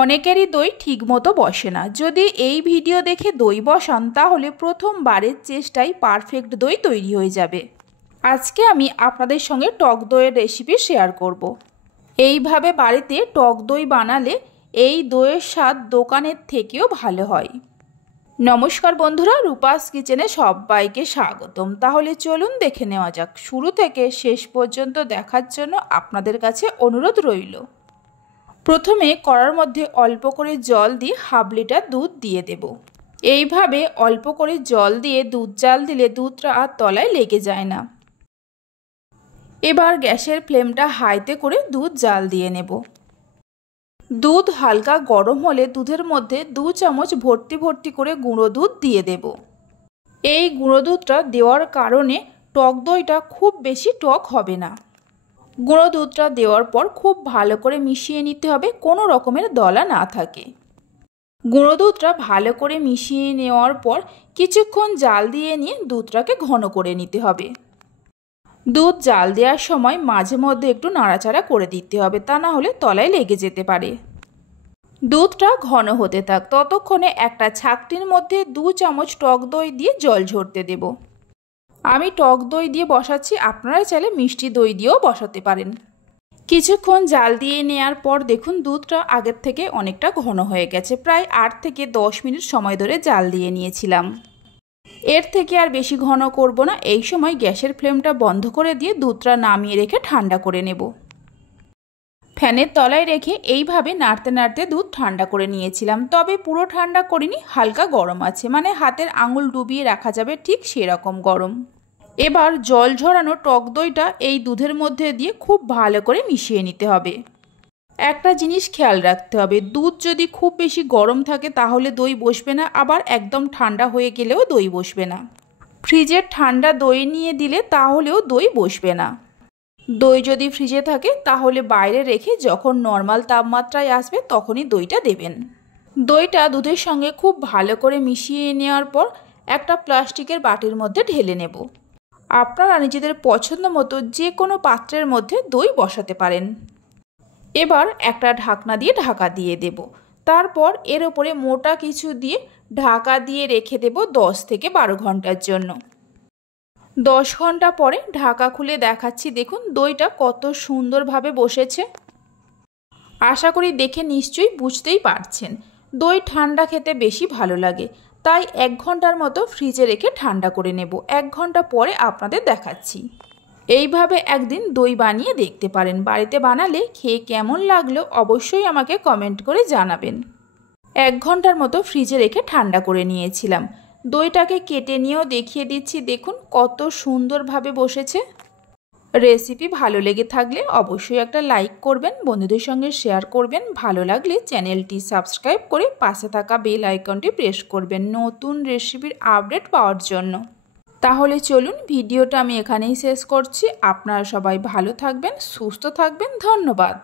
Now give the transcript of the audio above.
অনেকেরই দই ঠিকমতো বসে না। যদি এই ভিডিও দেখে দই বসান তাহলে প্রথমবারের চেষ্টায় পারফেক্ট দই তৈরি হয়ে যাবে। আজকে আমি আপনাদের সঙ্গে টক দইয়ের রেসিপি শেয়ার করব। এইভাবে বাড়িতে টক দই বানালে এই দইয়ের স্বাদ দোকানের থেকেও ভালো হয়। নমস্কার বন্ধুরা, রূপাস কিচেনে সবাইকে স্বাগতম। তাহলে চলুন দেখে নেওয়া যাক। শুরু থেকে শেষ পর্যন্ত দেখার জন্য আপনাদের কাছে অনুরোধ রইল। প্রথমে কড়ার মধ্যে অল্প করে জল দিয়ে হাফ লিটার দুধ দিয়ে দেব। এইভাবে অল্প করে জল দিয়ে দুধ জাল দিলে দুধটা আর তলায় লেগে যায় না। এবার গ্যাসের ফ্লেমটা হাইতে করে দুধ জাল দিয়ে নেব। দুধ হালকা গরম হলে দুধের মধ্যে 2 চামচ ভর্তি করে গুঁড়ো দুধ দিয়ে দেব। এই গুঁড়ো দুধটা দেওয়ার কারণে টক দইটা খুব বেশি টক হবে না। গুঁড়ো দুধটা দেওয়ার পর খুব ভালো করে মিশিয়ে নিতে হবে, কোনো রকমের দলা না থাকে। গুঁড়ো দুধটা ভালো করে মিশিয়ে নেওয়ার পর কিছুক্ষণ জাল দিয়ে নিয়ে দুধটাকে ঘন করে নিতে হবে। দুধ জাল দেওয়ার সময় মাঝে মধ্যে একটু নাড়াচাড়া করে দিতে হবে, তা না হলে তলায় লেগে যেতে পারে। দুধটা ঘন হতে থাক, ততক্ষণে একটা ছাঁকনির মধ্যে 2 চামচ টক দই দিয়ে জল ঝরতে দেব। আমি টক দই দিয়ে বসাচ্ছি, আপনারা চাইলে মিষ্টি দই দিয়েও বসাতে পারেন। কিছুক্ষণ জাল দিয়ে নেওয়ার পর দেখুন দুধটা আগের থেকে অনেকটা ঘন হয়ে গেছে। প্রায় 8 থেকে 10 মিনিট সময় ধরে জাল দিয়ে নিয়েছিলাম। এর থেকে আর বেশি ঘন করব না। এই সময় গ্যাসের ফ্লেমটা বন্ধ করে দিয়ে দুধটা নামিয়ে রেখে ঠান্ডা করে নেব। ফ্যানের তলায় রেখে এইভাবে নাড়তে নাড়তে দুধ ঠান্ডা করে নিয়েছিলাম, তবে পুরো ঠান্ডা করিনি, হালকা গরম আছে, মানে হাতের আঙুল ডুবিয়ে রাখা যাবে ঠিক সেরকম গরম। এবার জল ঝরানো টক দইটা এই দুধের মধ্যে দিয়ে খুব ভালো করে মিশিয়ে নিতে হবে। একটা জিনিস খেয়াল রাখতে হবে, দুধ যদি খুব বেশি গরম থাকে তাহলে দই বসবে না, আবার একদম ঠান্ডা হয়ে গেলেও দই বসবে না। ফ্রিজের ঠান্ডা দই নিয়ে দিলে তাহলেও দই বসবে না। দই যদি ফ্রিজে থাকে তাহলে বাইরে রেখে যখন নর্মাল তাপমাত্রায় আসবে তখনই দইটা দেবেন। দইটা দুধের সঙ্গে খুব ভালো করে মিশিয়ে নেওয়ার পর একটা প্লাস্টিকের বাটির মধ্যে ঢেলে নেব। আপনারা নিজেদের পছন্দ মতো যে কোনো পাত্রের মধ্যে দই বসাতে পারেন। এবার একটা ঢাকনা দিয়ে ঢাকা দিয়ে দেব। তারপর এর ওপরে মোটা কিছু দিয়ে ঢাকা দিয়ে রেখে দেব 10 থেকে 12 ঘন্টার জন্য। 10 ঘন্টা পরে ঢাকা খুলে দেখাচ্ছি, দেখুন দইটা কত সুন্দরভাবে বসেছে। আশা করি দেখে নিশ্চয়ই বুঝতেই পারছেন দই ঠান্ডা খেতে বেশি ভালো লাগে, তাই 1 ঘন্টার মতো ফ্রিজে রেখে ঠান্ডা করে নেব। 1 ঘন্টা পরে আপনাদের দেখাচ্ছি। এইভাবে একদিন দই বানিয়ে দেখতে পারেন। বাড়িতে বানালে খেয়ে কেমন লাগলো অবশ্যই আমাকে কমেন্ট করে জানাবেন। 1 ঘন্টার মতো ফ্রিজে রেখে ঠান্ডা করে নিয়েছিলাম। দইটাকে কেটে নিয়েও দেখিয়ে দিচ্ছি, দেখুন কত সুন্দরভাবে বসেছে। রেসিপি ভালো লেগে থাকলে অবশ্যই একটা লাইক করবেন, বন্ধুদের সঙ্গে শেয়ার করবেন। ভালো লাগলে চ্যানেলটি সাবস্ক্রাইব করে পাশে থাকা বেল আইকনটি প্রেস করবেন নতুন রেসিপির আপডেট পাওয়ার জন্য। তাহলে চলুন ভিডিওটা আমি এখানেই শেষ করছি। আপনারা সবাই ভালো থাকবেন, সুস্থ থাকবেন। ধন্যবাদ।